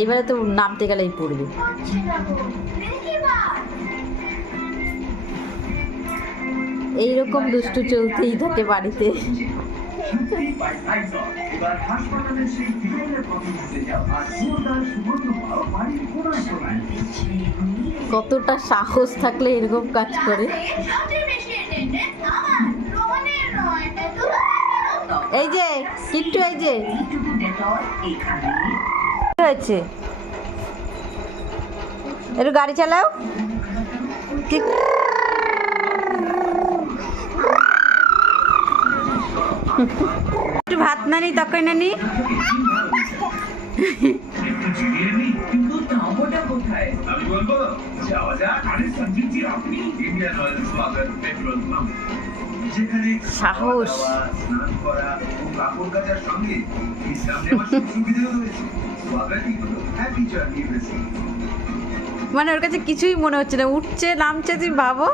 এইবারে তো নামতে গেলেই পড়বে। এইরকম দুষ্টু চলতেই থাকে বাড়িতে। কতটা সাহস থাকলে এরকম কাজ করে। এই যে কিট্টু, এই যে হয়েছে, একটু গাড়ি চালাও। একটু ভাত নানি, তখন নানি। সাহস। মানে ওর কাছে কিছুই মনে হচ্ছে না, উঠছে নামছে, তুমি ভাবো।